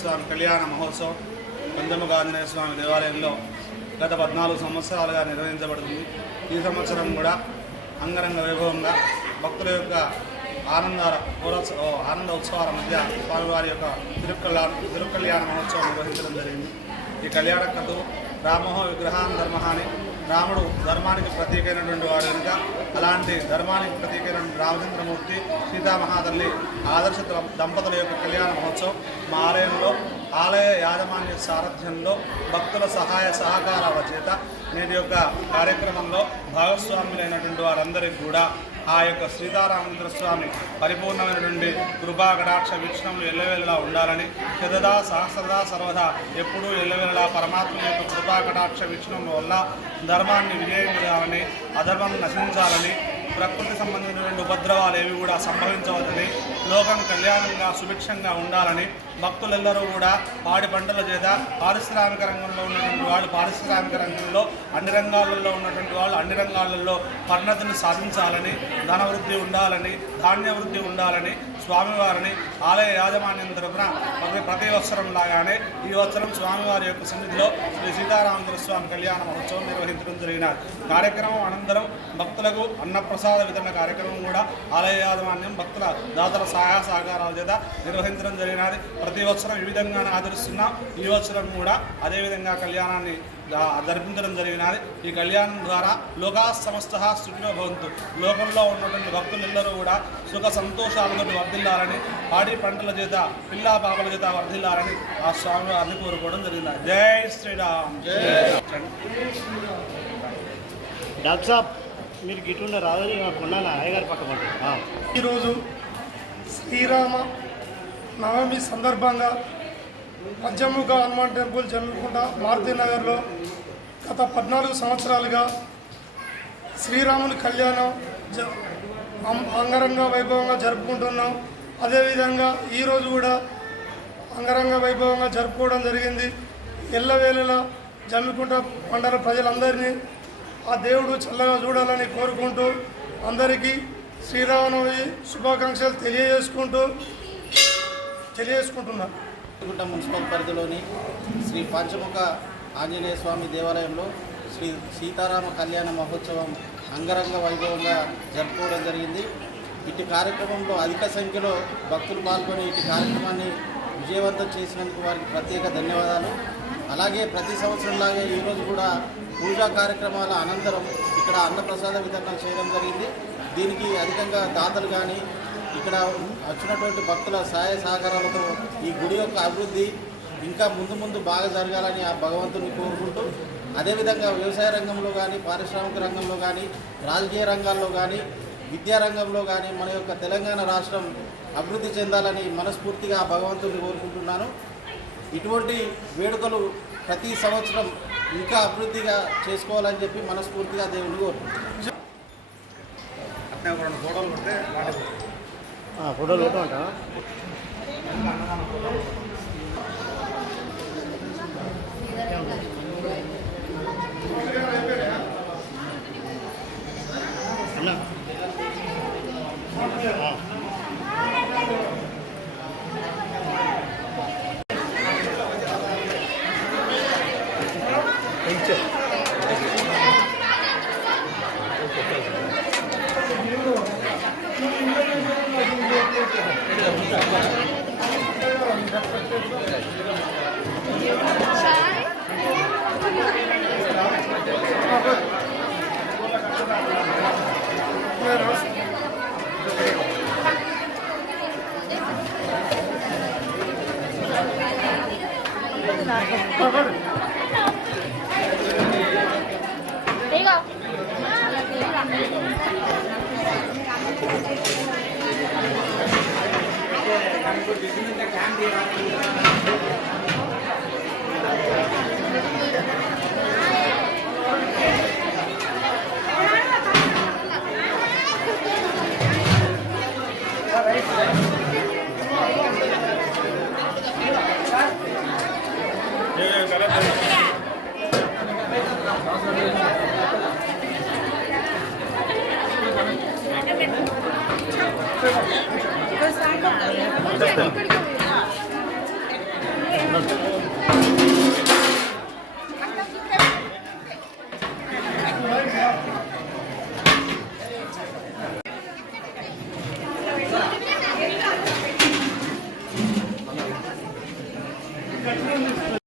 స్వామి కళ్యాణ మహోత్సవం పంచముఖ ఆంజనేయ స్వామి దేవాలయంలో గత 14 సంవత్సరాలుగా నిర్వహించబడుతుంది. ఈ సంవత్సరం కూడా అంగరంగ వైభవంగా భక్తుల యొక్క ఆనంద ఉత్సవాల మధ్య స్వామివారి యొక్క తిరుకళ్యాణ మహోత్సవం నిర్వహించడం జరిగింది. ఈ కళ్యాణ కథ రామోహ విగ్రహాన్ ధర్మ అని రాముడు ధర్మానికి ప్రతీకైనటువంటి వాడు కనుక అలాంటి ధర్మానికి ప్రతీకైనటువంటి రామచంద్రమూర్తి సీతామహాతల్లి ఆదర్శ దంపతుల యొక్క కళ్యాణ మహోత్సవం మా ఆలయంలో ఆలయ యాజమాన్య సారథ్యంలో భక్తుల సహాయ సహకారాల చేత నేటి యొక్క కార్యక్రమంలో భాగస్వాములైనటువంటి వారందరికీ కూడా ఆ యొక్క సీతారామచంద్ర స్వామి పరిపూర్ణమైనటువంటి కృపా కటాక్ష వీక్షణములు ఎల్లవేళలా ఉండాలని శతదా సహస్రదా సర్వదా ఎప్పుడూ ఎల్లవేళలా పరమాత్మ యొక్క కృపా కటాక్ష వీక్షణం వల్ల ధర్మాన్ని విజయముగాలని అధర్మం నశించాలని ప్రకృతి సంబంధించినటువంటి ఉపద్రవాలు ఏవి కూడా సంభవించవద్దని లోకం కళ్యాణంగా సుభిక్షంగా ఉండాలని భక్తులెల్లరూ కూడా పాడి పంటల చేత పారిశ్రామిక రంగంలో ఉన్నటువంటి వాళ్ళు పారిశ్రామిక రంగంలో అన్ని రంగాలలో ఉన్నటువంటి వాళ్ళు అన్ని రంగాలలో పరిణతిని సాధించాలని ధనవృద్ధి ఉండాలని ధాన్యవృద్ధి ఉండాలని స్వామివారిని ఆలయ యాజమాన్యం తరఫున ప్రతి వత్సరం లాగానే ఈ వత్సరం స్వామివారి యొక్క సన్నిధిలో శ్రీ సీతారామచంద్ర స్వామి కళ్యాణ మహోత్సవం నిర్వహించడం జరిగిన కార్యక్రమం అనంతరం భక్తులకు అన్నప్రసాద వితరణ కార్యక్రమం కూడా ఆలయ యాజమాన్యం భక్తుల దాతల సహాయ సహకారాల చేత నిర్వహించడం జరిగినది. ప్రతి వత్సరం ఈ విధంగానే ఆదరిస్తున్నాం. ఈ వత్సరం కూడా అదేవిధంగా కళ్యాణాన్ని జరిపించడం జరిగినది. ఈ కళ్యాణం ద్వారా లోకా సమస్త సుఖినో భవంతు, లోకంలో ఉన్నటువంటి భక్తులందరూ కూడా సుఖ సంతోషాలతో వర్ధిల్లాలని పాడి పంటల చేత పిల్లా పాపల చేత వర్ధిల్లాలని ఆ స్వామి వారిని కోరుకోవడం జరిగింది. జై శ్రీరామ్. డాక్టర్ సాబ్ మీరు గిట్టుండ రాదని కొన్నాను అయ్యగారి పక్క పడి ఈరోజు శ్రీరామ నవమి సందర్భంగా పంచముఖ హనుమాన్ టెంపుల్ జమ్మికుంట మారుతినగర్లో గత 14 సంవత్సరాలుగా శ్రీరాముని కళ్యాణం అంగరంగ వైభవంగా జరుపుకుంటున్నాం. అదేవిధంగా ఈరోజు కూడా అంగరంగ వైభవంగా జరుపుకోవడం జరిగింది. ఎల్లవేళలా జమ్మికుంట మండల ప్రజలందరినీ ఆ దేవుడు చల్లగా చూడాలని కోరుకుంటూ అందరికీ శ్రీరామనవమి శుభాకాంక్షలు తెలియజేసుకుంటున్నాను. గుంట మున్సిపల్ పరిధిలోని శ్రీ పంచముఖ ఆంజనేయ స్వామి దేవాలయంలో శ్రీ సీతారామ కళ్యాణ మహోత్సవం అంగరంగ వైభవంగా జరుపుకోవడం జరిగింది. ఇటు కార్యక్రమంలో అధిక సంఖ్యలో భక్తులు పాల్గొని ఇటు కార్యక్రమాన్ని విజయవంతం చేసినందుకు వారికి ప్రత్యేక ధన్యవాదాలు. అలాగే ప్రతి సంవత్సరంలాగే ఈరోజు కూడా పూజా కార్యక్రమాల అనంతరం ఇక్కడ అన్నప్రసాద వితరణ చేయడం జరిగింది. దీనికి అధికంగా దాతలు కానీ ఇక్కడ వచ్చినటువంటి భక్తుల సహాయ సహకారాలతో ఈ గుడి యొక్క అభివృద్ధి ఇంకా ముందు బాగా జరగాలని ఆ భగవంతుని కోరుకుంటూ అదేవిధంగా వ్యవసాయ రంగంలో కానీ పారిశ్రామిక రంగంలో కానీ రాజకీయ రంగాల్లో కానీ విద్యారంగంలో కానీ మన యొక్క తెలంగాణ రాష్ట్రం అభివృద్ధి చెందాలని మనస్ఫూర్తిగా ఆ భగవంతుని కోరుకుంటున్నాను. ఇటువంటి వేడుకలు ప్రతి సంవత్సరం ఇంకా అభివృద్ధిగా చేసుకోవాలని చెప్పి మనస్ఫూర్తిగా దేవుని కోరుకుంటున్నాను. ఫోటోలు ఉంటా ఇక్కడ